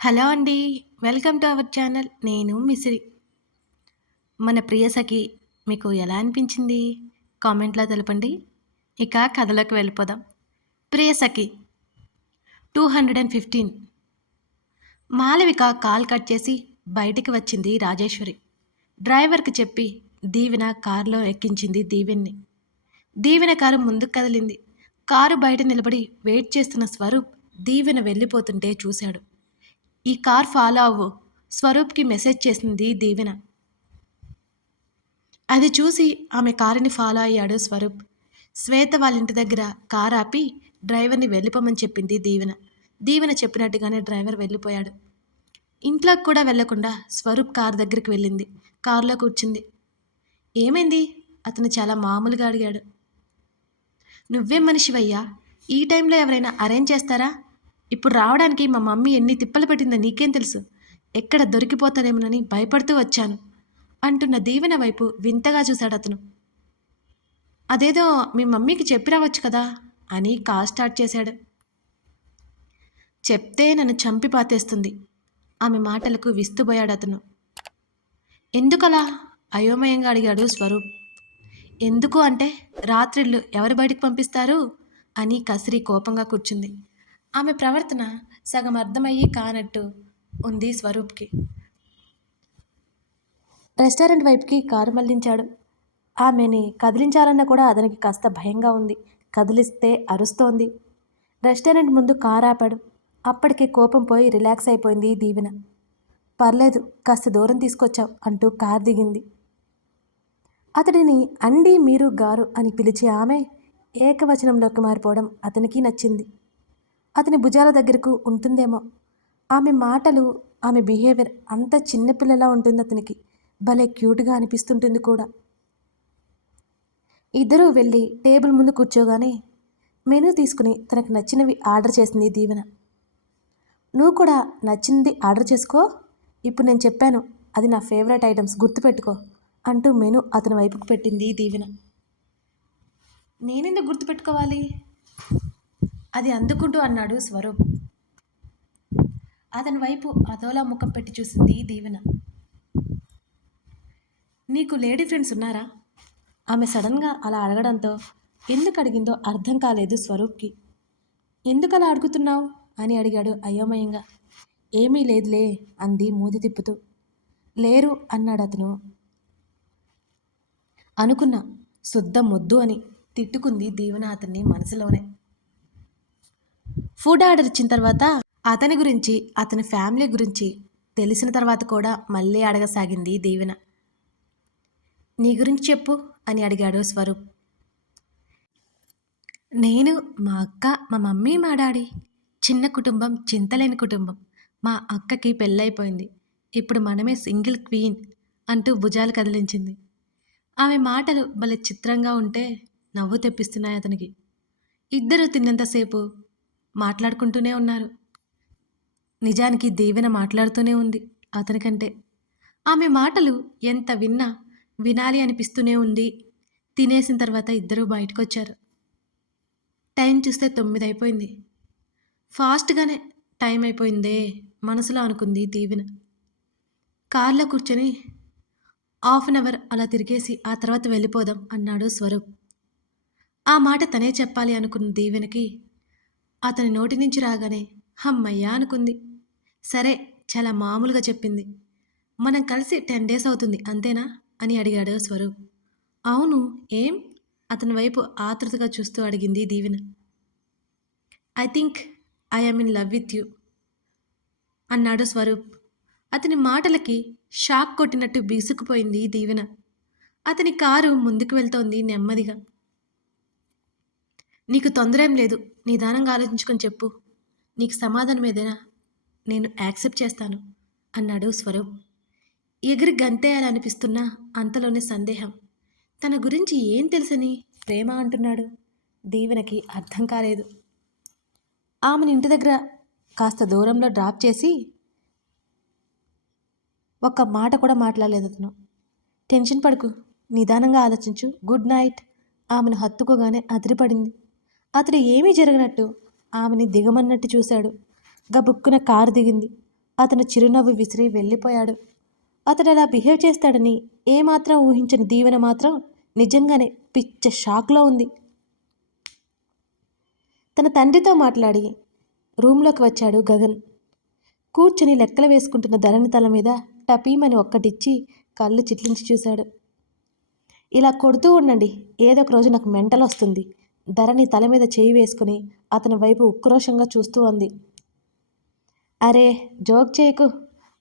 Hello అండి. Welcome to our channel. నేను మిసిరి. మన ప్రియ సఖి మీకు ఎలా అనిపించింది? కామెంట్‌లో తెలపండి. ఇక కథలోకి వెళ్ళిపోదాం. ప్రియ సఖి 215 మాళవిక కాల్ కట్ చేసి బయటికి వచ్చింది రాజేశ్వరి. డ్రైవర్‌కి చెప్పి దీవెన కారులో ఎక్కించింది దీవెన్ని. దీవెన కారు ముందుకు కదిలింది. కారు బయట నిలబడి వెయిట్ చేస్తున్న స్వరూప్ దీవెన వెళ్ళిపోతుంటే చూశాడు. ఈ కార్ ఫాలో అవ్వు స్వరూప్కి మెసేజ్ చేసింది దీవెన. అది చూసి ఆమె కారుని ఫాలో అయ్యాడు స్వరూప్. శ్వేత వాళ్ళ ఇంటి దగ్గర కార్ ఆపి డ్రైవర్ని వెళ్ళిపోమని చెప్పింది దీవెన. దీవెన చెప్పినట్టుగానే డ్రైవర్ వెళ్ళిపోయాడు. ఇంట్లోకి కూడా వెళ్లకుండా స్వరూప్ కార్ దగ్గరికి వెళ్ళింది. కారులో కూర్చుంది. ఏమైంది? అతను చాలా మామూలుగా అడిగాడు. నువ్వేం మనిషివయ్యా? ఈ టైంలో ఎవరైనా అరేంజ్ చేస్తారా? ఇప్పుడు రావడానికి మా మమ్మీ ఎన్ని తిప్పలు పెట్టిందో నీకేం తెలుసు? ఎక్కడ దొరికిపోతానేమోనని భయపడుతూ వచ్చాను అంటున్న దీవెన వైపు వింతగా చూశాడు అతను. అదేదో మీ మమ్మీకి చెప్పి రావచ్చు కదా అని కాల్ స్టార్ట్ చేశాడు. చెప్తే నన్ను చంపి పాతేస్తుంది. ఆమె మాటలకు విస్తుపోయాడు అతను. ఎందుకలా? అయోమయంగా అడిగాడు స్వరూప్. ఎందుకు అంటే రాత్రిళ్ళు ఎవరు బయటికి పంపిస్తారు అని కసిరి కోపంగా కూర్చుంది. ఆమె ప్రవర్తన సగం అర్థమయ్యి కానట్టు ఉంది స్వరూప్కి. రెస్టారెంట్ వైపుకి కారు మళ్లించాడు. ఆమెని కదిలించాలన్నా కూడా అతనికి కాస్త భయంగా ఉంది. కదిలిస్తే అరుస్తోంది. రెస్టారెంట్ ముందు కారు ఆపాడు. అప్పటికే కోపం పోయి రిలాక్స్ అయిపోయింది దీవెన. పర్లేదు, కాస్త దూరం తీసుకొచ్చావు అంటూ కారు దిగింది. అతడిని అండి, మీరు, గారు అని పిలిచి ఆమె ఏకవచనంలోకి మారిపోవడం అతనికి నచ్చింది. అతని భుజాల దగ్గరకు ఉంటుందేమో. ఆమె మాటలు, ఆమె బిహేవియర్ అంత చిన్నపిల్లలా ఉంటుంది అతనికి. భలే క్యూట్గా అనిపిస్తుంటుంది కూడా. ఇద్దరూ వెళ్ళి టేబుల్ ముందు కూర్చోగానే మెనూ తీసుకుని తనకు నచ్చినవి ఆర్డర్ చేసింది దీవెన. నువ్వు కూడా నచ్చింది ఆర్డర్ చేసుకో. ఇప్పుడు నేను చెప్పాను, అది నా ఫేవరెట్ ఐటమ్స్, గుర్తుపెట్టుకో అంటూ మెనూ అతని వైపుకు పెట్టింది దీవెన. నేనెందుకు గుర్తుపెట్టుకోవాలి? అది అందుకుంటూ అన్నాడు స్వరూప్. అతని వైపు అదోలా ముఖం పెట్టి చూసింది దీవెన. నీకు లేడీ ఫ్రెండ్స్ ఉన్నారా? ఆమె సడన్గా అలా అడగడంతో ఎందుకు అడిగిందో అర్థం కాలేదు స్వరూప్కి. ఎందుకు అలా అడుగుతున్నావు అని అడిగాడు అయోమయంగా. ఏమీ లేదులే అంది మూతి తిప్పుతూ. లేరు అన్నాడు అతను. అనుకున్నా, శుద్ధ మొద్దు అని తిట్టుకుంది దీవెన అతన్ని మనసులోనే. ఫుడ్ ఆర్డర్ ఇచ్చిన తర్వాత అతని గురించి, అతని ఫ్యామిలీ గురించి తెలిసిన తర్వాత కూడా మళ్ళీ అడగసాగింది దీవెన. నీ గురించి చెప్పు అని అడిగాడు స్వరూప్. నేను, మా అక్క, మా మమ్మీ, మా డాడీ. చిన్న కుటుంబం, చింతలేని కుటుంబం. మా అక్కకి పెళ్ళైపోయింది. ఇప్పుడు మనమే సింగిల్ క్వీన్ అంటూ భుజాలు కదిలించింది. ఆమె మాటలు భలే చిత్రంగా ఉంటే నవ్వు తెప్పిస్తున్నాయి అతనికి. ఇద్దరూ తిన్నంతసేపు మాట్లాడుకుంటూనే ఉన్నారు. నిజానికి దీవెన మాట్లాడుతూనే ఉంది అతనికంటే. ఆమె మాటలు ఎంత విన్నా వినాలి అనిపిస్తూనే ఉంది. తినేసిన తర్వాత ఇద్దరూ బయటకు వచ్చారు. టైం చూస్తే 9 అయిపోయింది. ఫాస్ట్గానే టైం అయిపోయిందే మనసులో అనుకుంది దీవెన. కార్లో కూర్చొని 1/2 అవర్ అలా తిరిగేసి ఆ తర్వాత వెళ్ళిపోదాం అన్నాడు స్వరూప్. ఆ మాట తనే చెప్పాలి అనుకున్న దీవెనకి అతని నోటి నుంచి రాగానే హమ్మయ్యా అనుకుంది. సరే, చాలా మామూలుగా చెప్పింది. మనం కలిసి 10 డేస్ అవుతుంది అంతేనా అని అడిగాడు స్వరూప్. అవును, ఏం? అతని వైపు ఆతృతగా చూస్తూ అడిగింది Deevena. I think I am in love with you అన్నాడు స్వరూప్. అతని మాటలకి షాక్ కొట్టినట్టు బిగుసుకుపోయింది దీవెన. అతని కారు ముందుకు వెళ్తోంది నెమ్మదిగా. నీకు తొందర ఏం లేదు, నిదానంగా ఆలోచించుకొని చెప్పు. నీకు సమాధానం ఏదైనా నేను యాక్సెప్ట్ చేస్తాను అన్నాడు స్వరూప్. ఎగిరి గంతేయాలనిపిస్తున్నా అంతలోనే సందేహం. తన గురించి ఏం తెలుసని ప్రేమ అంటున్నాడు? దీవెనకి అర్థం కాలేదు. ఆమెను ఇంటి దగ్గర కాస్త దూరంలో డ్రాప్ చేసి ఒక్క మాట కూడా మాట్లాడలేదు అతను. టెన్షన్ పడకు, నిదానంగా ఆలోచించు, గుడ్ నైట్. ఆమెను హత్తుకోగానే అదిరిపడింది. అతడు ఏమీ జరగనట్టు ఆమెని దిగమన్నట్టు చూశాడు. గబుక్కున కారు దిగింది. అతను చిరునవ్వు విసిరి వెళ్ళిపోయాడు. అతడు అలా బిహేవ్ చేస్తాడని ఏమాత్రం ఊహించిన దీవెన మాత్రం నిజంగానే పిచ్చ షాక్లో ఉంది. తన తండ్రితో మాట్లాడి రూంలోకి వచ్చాడు గగన్. కూర్చుని లెక్కలు వేసుకుంటున్న ధరణి తల మీద టపీమని ఒక్కటిచ్చి కళ్ళు చిట్లించి చూశాడు. ఇలా కొడుతూ ఉండండి, ఏదో ఒక రోజు నాకు మెంటల్ వస్తుంది. ధరణి తల మీద చేయి వేసుకుని అతని వైపు ఉక్రోషంగా చూస్తూ అంది. అరే జోక్ చేయకు,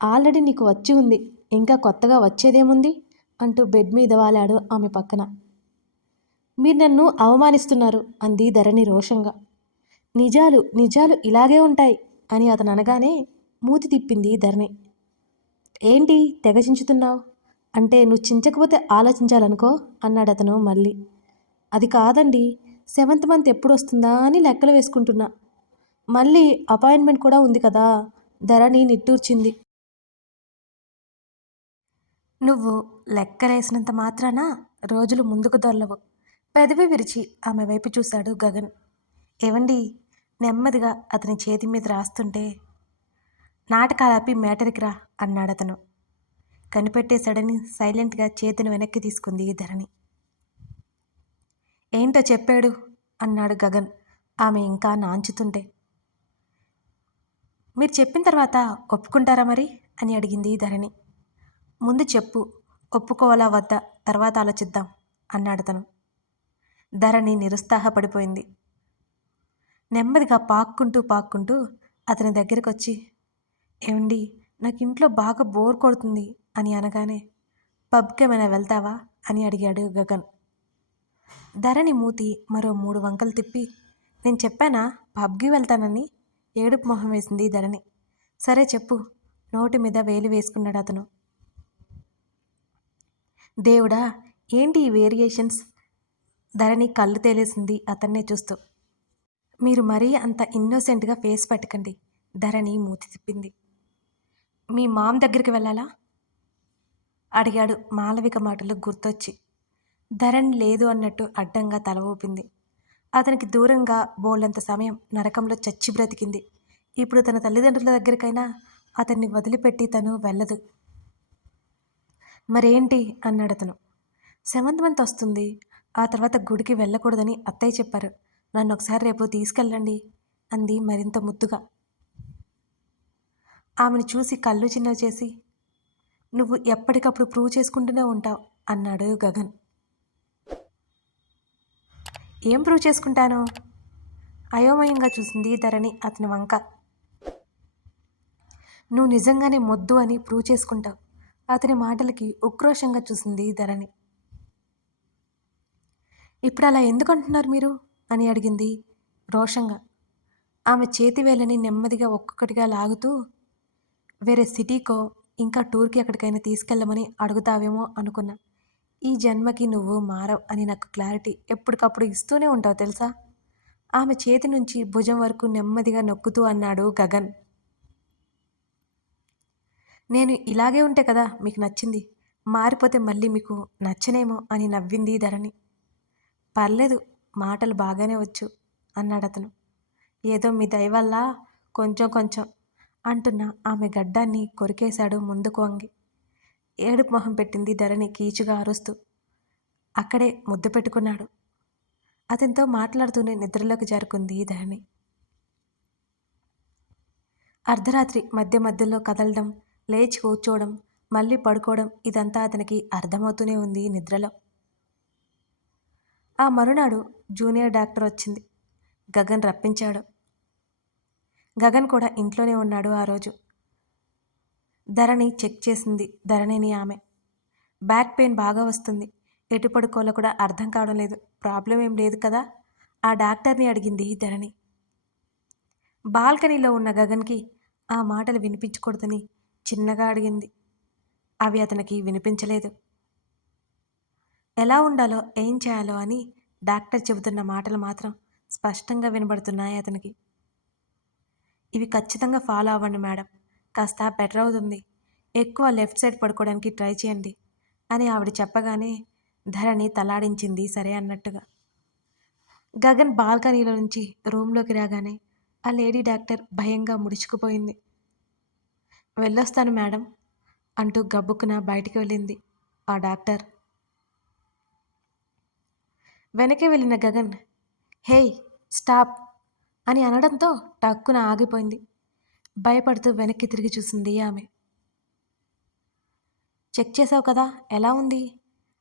ఆల్రెడీ నీకు వచ్చి ఉంది, ఇంకా కొత్తగా వచ్చేదేముంది అంటూ బెడ్ మీద వాలాడు ఆమె పక్కన. మీరు నన్ను అవమానిస్తున్నారు అంది ధరణి రోషంగా. నిజాలు నిజాలు ఇలాగే ఉంటాయి అని అతను అనగానే మూతి తిప్పింది ధరణి. ఏంటి తెగ చించుతున్నావు? అంటే నువ్వు చించకపోతే ఆలోచించాలనుకో అన్నాడు అతను మళ్ళీ. అది కాదండి, 7th మంత్ ఎప్పుడు వస్తుందా అని లెక్కలు వేసుకుంటున్నా. మళ్ళీ అపాయింట్మెంట్ కూడా ఉంది కదా, ధరణి నిట్టూర్చింది. నువ్వు లెక్కలేసినంత మాత్రాన రోజులు ముందుకు దొరలవు. పెదవి విరిచి ఆమె వైపు చూశాడు గగన్. ఏవండి, నెమ్మదిగా అతని చేతి మీద రాస్తుంటే నాటకాలాపి మేటరికి రా అన్నాడతను. కనిపెట్టేశాడని సైలెంట్గా చేతిని వెనక్కి తీసుకుంది ధరణి. ఏంటో చెప్పాడు అన్నాడు గగన్ ఆమె ఇంకా నాంచుతుంటే. మీరు చెప్పిన తర్వాత ఒప్పుకుంటారా మరి అని అడిగింది ధరణి. ముందు చెప్పు, ఒప్పుకోవాలా వద్దా తర్వాత ఆలోచిద్దాం అన్నాడతను. ధరణి నిరుత్సాహపడిపోయింది. నెమ్మదిగా పాక్కుంటూ అతని దగ్గరకు వచ్చి, ఏమండి నాకు ఇంట్లో బాగా బోర్ కొడుతుంది అని అనగానే పబ్కి ఏమైనా వెళ్తావా అని అడిగాడు గగన్. ధరణి మూతి మరో 3 వంకలు తిప్పి, నేను చెప్పానా పబ్కి వెళ్తానని? ఏడుపు మొహం వేసింది ధరణి. సరే చెప్పు, నోటి మీద వేలు వేసుకున్నాడు అతను. దేవుడా, ఏంటి ఈ వేరియేషన్స్? ధరణి కళ్ళు తేలేసింది అతన్నే చూస్తూ. మీరు మరీ అంత ఇన్నోసెంట్గా ఫేస్ పెట్టకండి. ధరణి మూతి తిప్పింది. మీ మామ్ దగ్గరికి వెళ్ళాలా అడిగాడు మాలవిక మాటలు గుర్తొచ్చి. ధరణి లేదు అన్నట్టు అడ్డంగా తల ఊపింది. అతనికి దూరంగా బోల్డంత సమయం నరకంలో చచ్చి బ్రతికింది. ఇప్పుడు తన తల్లిదండ్రుల దగ్గరికైనా అతన్ని వదిలిపెట్టి తను వెళ్ళదు. మరేంటి అన్నాడతను. 7th మంత్ వస్తుంది, ఆ తర్వాత గుడికి వెళ్ళకూడదని అత్తయ్య చెప్పారు. నన్ను ఒకసారి రేపు తీసుకెళ్ళండి అంది మరింత ముద్దుగా. ఆమెను చూసి కళ్ళు చిన్నవి చేసి, నువ్వు ఎప్పటికప్పుడు ప్రూవ్ చేసుకుంటూనే ఉంటావు అన్నాడు గగన్. ఏం ప్రూవ్ చేసుకుంటాను? అయోమయంగా చూసింది ధరణి అతని వంక. నువ్వు నిజంగానే మొద్దు అని ప్రూవ్ చేసుకుంటావు. అతని మాటలకి ఉక్రోషంగా చూసింది ధరణి. ఇప్పుడు అలా ఎందుకు అంటున్నారు మీరు అని అడిగింది రోషంగా. ఆమె చేతివేళ్ళని నెమ్మదిగా ఒక్కొక్కటిగా లాగుతూ, వేరే సిటీకో ఇంకా టూర్కి ఎక్కడికైనా తీసుకెళ్ళమని అడుగుతావేమో అనుకున్నా. ఈ జన్మకి నువ్వు మారవ్ అని నాకు క్లారిటీ ఎప్పటికప్పుడు ఇస్తూనే ఉంటావు తెలుసా? ఆమె చేతి నుంచి భుజం వరకు నెమ్మదిగా నొక్కుతూ అన్నాడు గగన్. నేను ఇలాగే ఉంటే కదా మీకు నచ్చింది, మారిపోతే మళ్ళీ మీకు నచ్చనేమో అని నవ్వింది ధరణి. పర్లేదు, మాటలు బాగానే వచ్చు అన్నాడతను. ఏదో మీ దయ వల్ల కొంచెం కొంచెం అంటున్న ఆమె గడ్డాన్ని కొరికేశాడు ముందుకు వంగి. ఏడుపు మొహం పెట్టింది ధరణి కీచుగా అరుస్తూ. అక్కడే ముద్దు పెట్టుకున్నాడు. అతనితో మాట్లాడుతూనే నిద్రలోకి జారుకుంది ధరణి. అర్ధరాత్రి మధ్య మధ్యలో కదలడం, లేచి కూర్చోవడం, మళ్ళీ పడుకోవడం, ఇదంతా అతనికి అర్థమవుతూనే ఉంది నిద్రలో. ఆ మరునాడు జూనియర్ డాక్టర్ వచ్చింది. గగన్ రప్పించాడు. గగన్ కూడా ఇంట్లోనే ఉన్నాడు ఆ రోజు. ధరణి చెక్ చేసింది ధరణిని ఆమె. బ్యాక్ పెయిన్ బాగా వస్తుంది, ఎటు పడుకోవాలో కూడా అర్థం కావడం లేదు, ప్రాబ్లం ఏం లేదు కదా ఆ డాక్టర్ని అడిగింది ధరణి. బాల్కనీలో ఉన్న గగన్కి ఆ మాటలు వినిపించకూడదని చిన్నగా అడిగింది. అవి అతనికి వినిపించలేదు. ఎలా ఉండాలో ఏం చేయాలో అని డాక్టర్ చెబుతున్న మాటలు మాత్రం స్పష్టంగా వినబడుతున్నాయి అతనికి. ఇవి ఖచ్చితంగా ఫాలో అవ్వండి మేడం, కాస్త బెటర్ అవుతుంది, ఎక్కువ లెఫ్ట్ సైడ్ పడుకోవడానికి ట్రై చేయండి అని ఆవిడ చెప్పగానే ధరణి తలాడించింది సరే అన్నట్టుగా. గగన్ బాల్కనీలో నుంచి రూమ్లోకి రాగానే ఆ లేడీ డాక్టర్ భయంగా ముడుచుకుపోయింది. వెళ్ళొస్తాను మేడం అంటూ గబుక్కున బయటికి వెళ్ళింది ఆ డాక్టర్. వెనకే వెళ్ళిన గగన్ హేయ్ స్టాప్ అని అనడంతో టక్కున ఆగిపోయింది. భయపడుతూ వెనక్కి తిరిగి చూసింది ఆమె. చెక్ చేసావు కదా, ఎలా ఉంది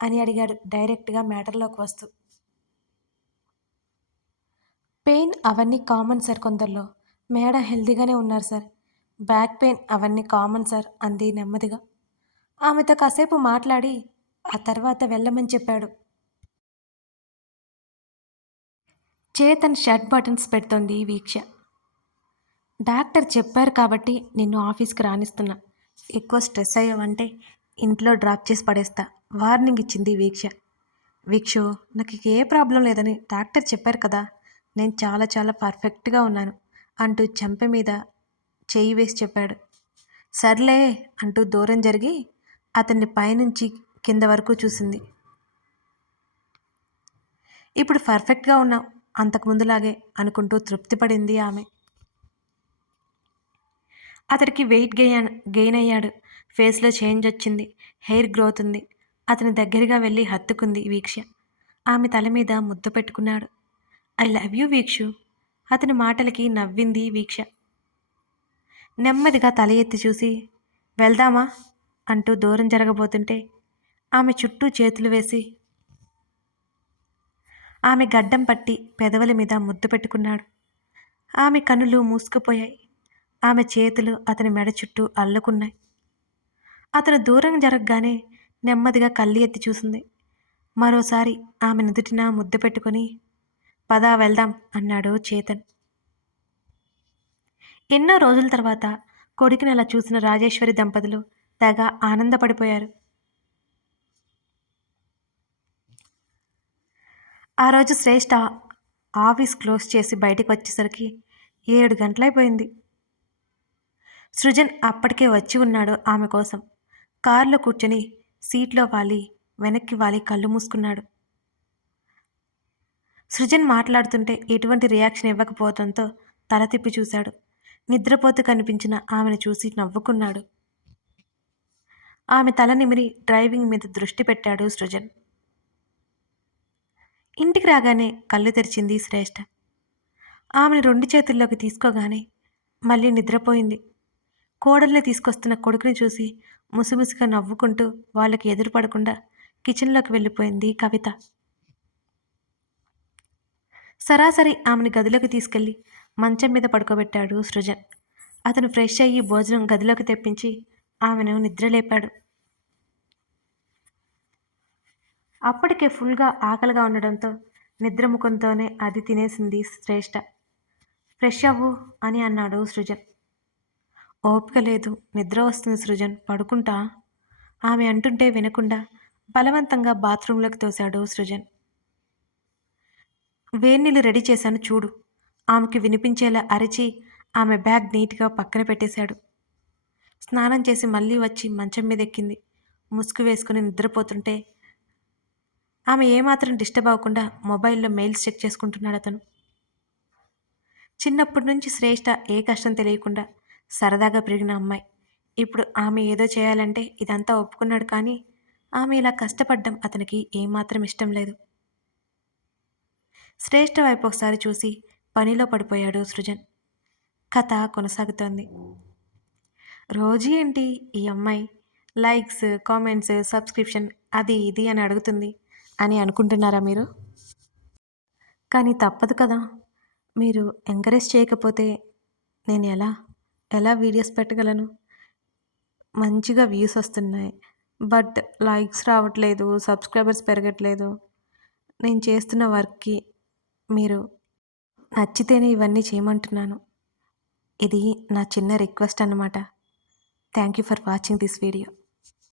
అని అడిగాడు డైరెక్ట్గా మ్యాటర్లోకి వస్తూ. పెయిన్ అవన్నీ కామన్ సార్ కొందరిలో. మేడం హెల్తీగానే ఉన్నారు సార్. బ్యాక్ పెయిన్ అవన్నీ కామన్ సార్ అంది నెమ్మదిగా. ఆమెతో కాసేపు మాట్లాడి ఆ తర్వాత వెళ్ళమని చెప్పాడు. చేతన్ షర్ట్ బటన్స్ పెడుతోంది వీక్ష. డాక్టర్ చెప్పారు కాబట్టి నిన్ను ఆఫీస్కి రానిస్తున్నా. ఎక్కువ స్ట్రెస్ అయ్యావంటే ఇంట్లో డ్రాప్ చేసి పడేస్తా వార్నింగ్ ఇచ్చింది వీక్ష. వీక్షు, నాకు ఏ ప్రాబ్లం లేదని డాక్టర్ చెప్పారు కదా, నేను చాలా చాలా పర్ఫెక్ట్గా ఉన్నాను అంటూ చెంప మీద చేయి వేసి చెప్పాడు. సర్లే అంటూ దూరం జరిగి అతన్ని పైనుంచి కింద వరకు చూసింది. ఇప్పుడు పర్ఫెక్ట్గా ఉన్నావు అంతకుముందులాగే అనుకుంటూ తృప్తిపడింది ఆమె. అతడికి వెయిట్ గెయిన్ అయ్యాడు. ఫేస్లో చేంజ్ వచ్చింది. హెయిర్ గ్రోత్ ఉంది. అతని దగ్గరగా వెళ్ళి హత్తుకుంది వీక్ష. ఆమె తల మీద ముద్దు పెట్టుకున్నాడు. I love you Veekshu. అతని మాటలకి నవ్వింది వీక్ష. నెమ్మదిగా తల ఎత్తి చూసి వెళ్దామా అంటూ దూరం జరగబోతుంటే ఆమె చుట్టూ చేతులు వేసి ఆమె గడ్డం పట్టి పెదవుల మీద ముద్దు పెట్టుకున్నాడు. ఆమె కనులు మూసుకుపోయాయి. ఆమె చేతులు అతని మెడ చుట్టూ అల్లుకున్నాయి. అతను దూరం జరగగానే నెమ్మదిగా కళ్ళు ఎత్తి చూసింది. మరోసారి ఆమె నుదుటిన ముద్దు పెట్టుకుని పదా వెళ్దాం అన్నాడు చేతన్. ఎన్నో రోజుల తర్వాత కొడుకుని అలా చూసిన రాజేశ్వరి దంపతులు తెగ ఆనందపడిపోయారు. ఆ రోజు శ్రేష్ఠ ఆఫీస్ క్లోజ్ చేసి బయటికి వచ్చేసరికి 7 గంటలైపోయింది. సృజన్ అప్పటికే వచ్చి ఉన్నాడు ఆమె కోసం. కారులో కూర్చొని సీట్లో వెనక్కి వాలి కళ్ళు మూసుకున్నాడు. సృజన్ మాట్లాడుతుంటే ఎటువంటి రియాక్షన్ ఇవ్వకపోవడంతో తల తిప్పి చూశాడు. నిద్రపోతూ కనిపించిన ఆమెను చూసి నవ్వుకున్నాడు. ఆమె తల నిమిరి డ్రైవింగ్ మీద దృష్టి పెట్టాడు సృజన్. ఇంటికి రాగానే కళ్ళు తెరిచింది శ్రేష్ఠ. ఆమెను 2 చేతుల్లోకి తీసుకోగానే మళ్ళీ నిద్రపోయింది. కోడల్ని తీసుకొస్తున్న కొడుకుని చూసి ముసిముసిగా నవ్వుకుంటూ వాళ్ళకి ఎదురుపడకుండా కిచెన్లోకి వెళ్ళిపోయింది కవిత. సరాసరి ఆమెను గదిలోకి తీసుకెళ్లి మంచం మీద పడుకోబెట్టాడు సృజన్. అతను ఫ్రెష్ అయ్యి భోజనం గదిలోకి తెప్పించి ఆమెను నిద్రలేపాడు. అప్పటికే ఫుల్గా ఆకలిగా ఉండడంతో నిద్రముఖంతోనే అది తినేసింది శ్రేష్ఠ. ఫ్రెష్ అవ్వు అని అన్నాడు సృజన్. ఓపిక లేదు, నిద్ర వస్తుంది సృజన్, పడుకుంటా ఆమె అంటుంటే వినకుండా బలవంతంగా బాత్రూంలోకి తోశాడు సృజన్. వేన్నీళ్ళు రెడీ చేశాను చూడు ఆమెకి వినిపించేలా అరిచి ఆమె బ్యాగ్ నీట్గా పక్కన పెట్టేశాడు. స్నానం చేసి మళ్ళీ వచ్చి మంచం మీద ఎక్కింది. ముసుగు వేసుకుని నిద్రపోతుంటే ఆమె ఏమాత్రం డిస్టర్బ్ అవ్వకుండా మొబైల్లో మెయిల్స్ చెక్ చేసుకుంటున్నాడు అతను. చిన్నప్పటి నుంచి శ్రేష్ఠ ఏ కష్టం తెలియకుండా సరదాగా పెరిగిన అమ్మాయి. ఇప్పుడు ఆమె ఏదో చేయాలంటే ఇదంతా ఒప్పుకున్నాడు. కానీ ఆమె ఇలా కష్టపడ్డం అతనికి ఏమాత్రం ఇష్టం లేదు. శ్రేష్ఠ వైపు ఒకసారి చూసి పనిలో పడిపోయాడు సృజన్. కథ కొనసాగుతోంది. రోజు ఏంటి ఈ అమ్మాయి లైక్స్, కామెంట్స్, సబ్స్క్రిప్షన్ అది ఇది అని అడుగుతుంది అని అనుకుంటున్నారా మీరు? కానీ తప్పదు కదా, మీరు ఎంకరేజ్ చేయకపోతే నేను ఎలా వీడియోస్ పెట్టగలను? మంచిగా వ్యూస్ వస్తున్నాయి, బట్ లైక్స్ రావట్లేదు, సబ్స్క్రైబర్స్ పెరగట్లేదు. నేను చేస్తున్న వర్క్కి మీరు నచ్చితేనే ఇవన్నీ చేయమంటున్నాను. ఇది నా చిన్న రిక్వెస్ట్ అన్నమాట. Thank you for watching this video.